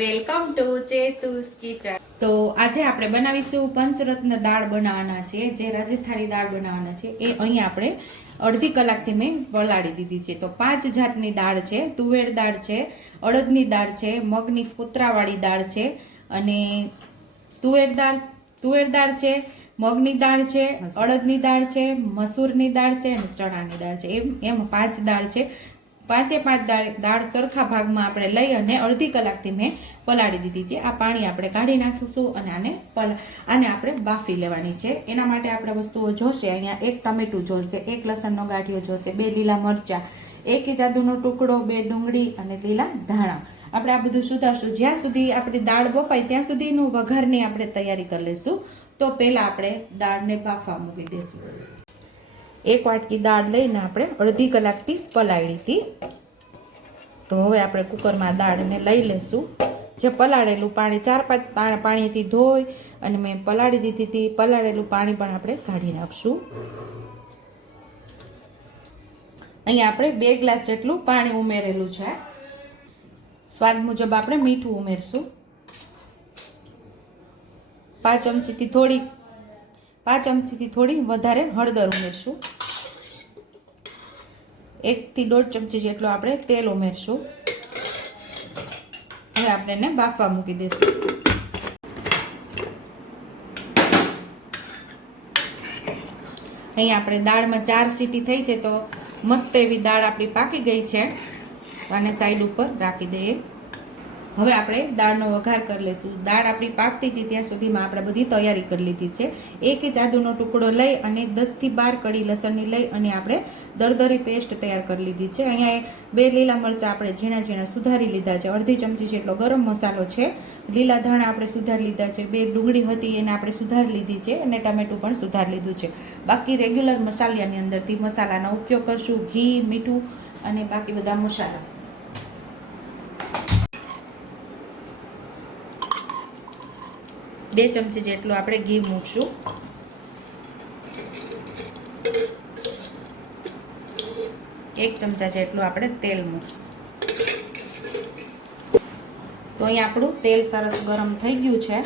Welcome to ચેતુસ kitchen. તો આજે આપણે બનાવીશું પંચરત્ન દાળ બનાવવાના છે જે રાજસ્થાની દાળ બનાવવાના છે એ અહીં આપણે અડધી કલાકથી મેં પલાળી દીધી છે. તો પાંચ જાતની દાળ છે તુવેર દાળ છે અડદની દાળ છે મગની ફોતરાવાળી દાળ છે અને તુવેર દાળ તુવેર દાળ છે મગની દાળ છે અડદની દાળ છે મસૂરની દાળ છે અને ચણાની દાળ છે. એમ એમ પાંચ દાળ છે. પાંચે પાંચ દાળ સરખા ભાગમાં આપણે લઈ અને અડધી કલાકથી મેં પલાળી દીધી છે. આ પાણી આપણે કાઢી નાખીશું અને આને પલા, આને આપણે બાફી લેવાની છે. એના માટે આપણે વસ્તુઓ જોશે. અહીંયા એક ટમેટું જોશે, એક લસણનો ગાંઠિયો જોશે, બે લીલા મરચાં, એક ઇજાદુનો ટુકડો, બે ડુંગળી અને લીલા ધાણા. આપણે આ બધું સુધારશું. જ્યાં સુધી આપણી દાળ બપાય ત્યાં સુધીનું વઘારની આપણે તૈયારી કરી લઈશું. તો પહેલાં આપણે દાળને બાફવા મૂકી દઈશું. એક વાટકી દાળ લઈને આપણે અડધી કલાકથી પલાળી હતી. તો હવે આપણે કુકરમાં દાળને લઈ લઈશું જે પલાળેલું પાણી, ચાર પાંચ પાણીથી ધોઈ અને મેં પલાળી દીધી હતી, પલાળેલું પાણી પણ આપણે કાઢી નાખશું. અહીંયા આપણે બે ગ્લાસ જેટલું પાણી ઉમેરેલું છે. સ્વાદ મુજબ આપણે મીઠું ઉમેરશું. પાંચ ચમચીથી થોડી પાંચ ચમચીથી થોડી વધારે હળદર ઉમેરશું. એકથી દોઢ ચમચી જેટલું આપણે તેલ ઉમેરશું. હવે આપણે એને બાફવા મૂકી દઈશું. અહીંયા આપણે દાળમાં ચાર સીટી થઈ છે તો મસ્ત એવી દાળ આપણી પાકી ગઈ છે. અને સાઈડ ઉપર રાખી દઈએ. હવે આપણે દાળનો વઘાર કરી લઈશું દાળ આપણી પાકતી હતી ત્યાં સુધીમાં આપણે બધી તૈયારી કરી લીધી છે. એક ઇંચ ટુકડો લઈ અને દસથી બાર કડી લસણની લઈ અને આપણે દરદરી પેસ્ટ તૈયાર કરી લીધી છે. અહીંયા બે લીલા મરચાં આપણે ઝીણા ઝીણા સુધારી લીધા છે. અડધી ચમચી જેટલો ગરમ મસાલો છે. લીલા ધાણા આપણે સુધારી લીધા છે. બે ડુંગળી હતી એને આપણે સુધારી લીધી છે અને ટમેટું પણ સુધારી લીધું છે. બાકી રેગ્યુલર મસાલાની અંદરથી મસાલાનો ઉપયોગ કરશું. ઘી, મીઠું અને બાકી બધા મસાલા. બે ચમચી જેટલું આપણે ઘી મૂકશું. એક ચમચા જેટલું આપણે તેલ મૂકશું. તો અહીં આપણું તેલ સરસ ગરમ થઈ ગયું છે.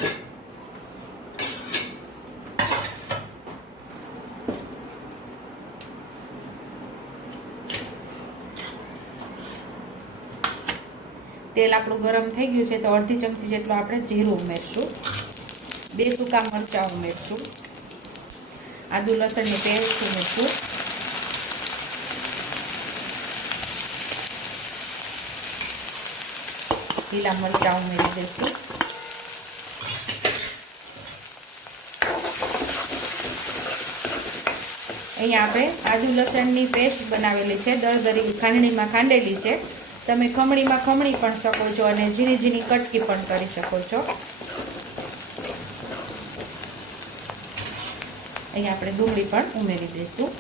તેલ આપણું ગરમ થઈ ગયું છે તો અડધી ચમચી જેટલું આપણે જીરું ઉમેરશું. બે સૂકા મરચાં ઉમેરશું. આદુ લસણની પેસ્ટ ઉમેરશું. લીલા મરચાં ઉમેરી દઈશું. અહીંયા આપણે આદુ લસણની પેસ્ટ બનાવેલી છે. દરદરી ખાંડણીમાં ખાંડેલી છે. તમે ખમણીમાં ખમણી પણ શકો છો અને ઝીણી ઝીણી કટકી પણ કરી શકો છો. અહીંયા આપણે ડુંગળી પણ ઉમેરી દઈશું.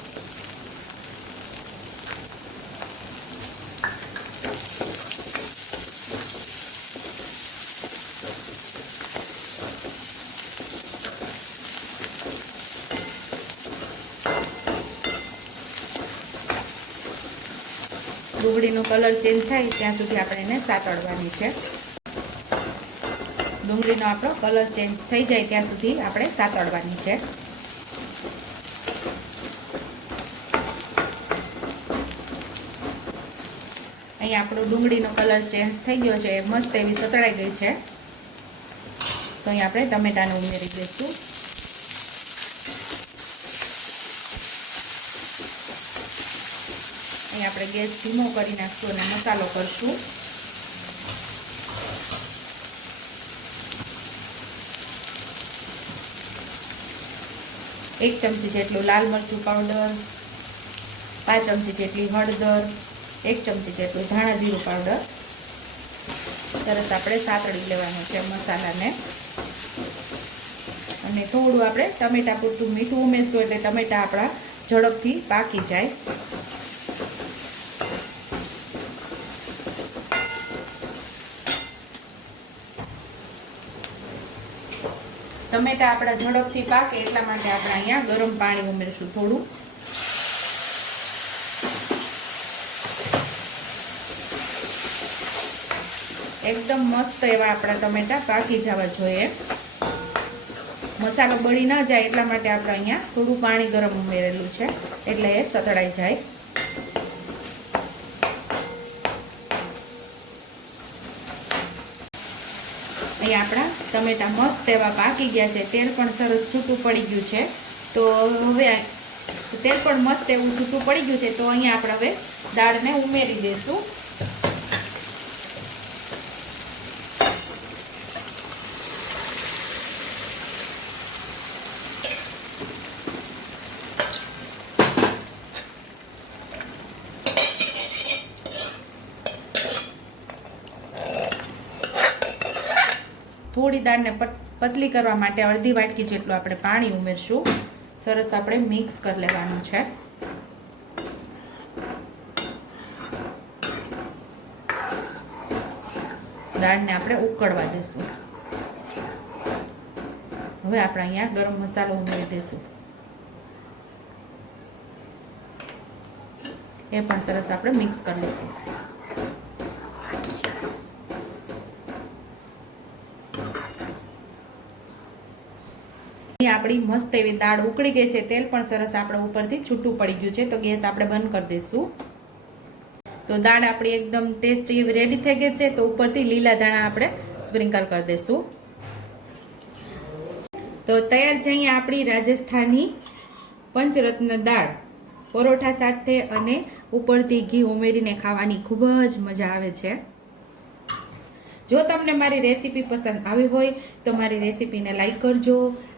ડુંગળીનો કલર ચેન્જ થાય ત્યાં સુધી આપણે એને સાતળવાની છે. ડુંગળીનો આપણો કલર ચેન્જ થઈ જાય ત્યાં સુધી આપણે સાતળવાની છે. અહીંયા આપણો ડુંગળીનો કલર ચેન્જ થઈ ગયો છે મસ્ત એવી સતળાઈ ગઈ છે. તો અહીંયા આપણે ટમેટાને ઉમેરી દઈશું. અહીં આપણે ગેસ ધીમો કરી નાખશું અને મસાલો કરશું. એક ચમચી જેટલું લાલ મરચું પાવડર, પાંચ ચમચી જેટલી હળદર એક ચમચી જેટલું ધાણા જીરું પાવડર. સરસ આપણે સાતળી લેવાનું છે મસાલાને. અને થોડું આપણે ટમેટા પૂરતું મીઠું ઉમેરશું એટલે ટમેટા આપણા ઝડપથી પાકી જાય. ટમેટા આપણા ઝડપથી પાકે એટલા માટે આપણે અહીંયા ગરમ પાણી ઉમેરશું થોડું. એકદમ મસ્ત એવા આપણા ટમેટા પાકી જવા જોઈએ. મસાલો બળી ન જાય એટલા માટે આપણે અહીંયા થોડું પાણી ગરમ ઉમેરેલું છે. એટલે એ સતળાઈ જાય. અહીંયા આપણા ટમેટા મસ્ત એવા પાકી ગયા છે. તેલ પણ સરસ છૂટું પડી ગયું છે. તો હવે તેલ પણ મસ્ત એવું છૂટું પડી ગયું છે. તો અહીંયા આપણે હવે દાળને ઉમેરી દઈશું થોડી દાળને પત- પતલી કરવા માટે અડધી વાટકી જેટલું આપણે પાણી ઉમેરશું. સરસ આપણે મિક્સ કરી લેવાનું છે. દાળને આપણે ઉકળવા દઈશું હવે આપણે અહીંયા ગરમ મસાલો ઉમેરી દઈશું એ પણ સરસ આપણે મિક્સ કરી લઈશું અહીં આપણી મસ્ત એવી દાળ ઉકળી ગઈ છે, તેલ પણ સરસ આપણે ઉપરથી છૂટું પડી ગયું છે, તો ગેસ આપણે બંધ કરી દઈશું. તો દાળ આપણી એકદમ ટેસ્ટી રેડી થઈ ગઈ છે, તો ઉપરથી લીલા દાણા આપણે સ્પ્રિંકલ કરી દઈશું. તો તૈયાર છે અહીંયા આપણી રાજસ્થાની પંચરત્ન દાળ. પરોઠા સાથે અને ઉપરથી ઘી ઉમેરીને ખાવાની ખૂબ જ મજા આવે છે. જો તમને મારી રેસીપી પસંદ આવી હોય, તો મારી રેસીપીને લાઈક કરજો.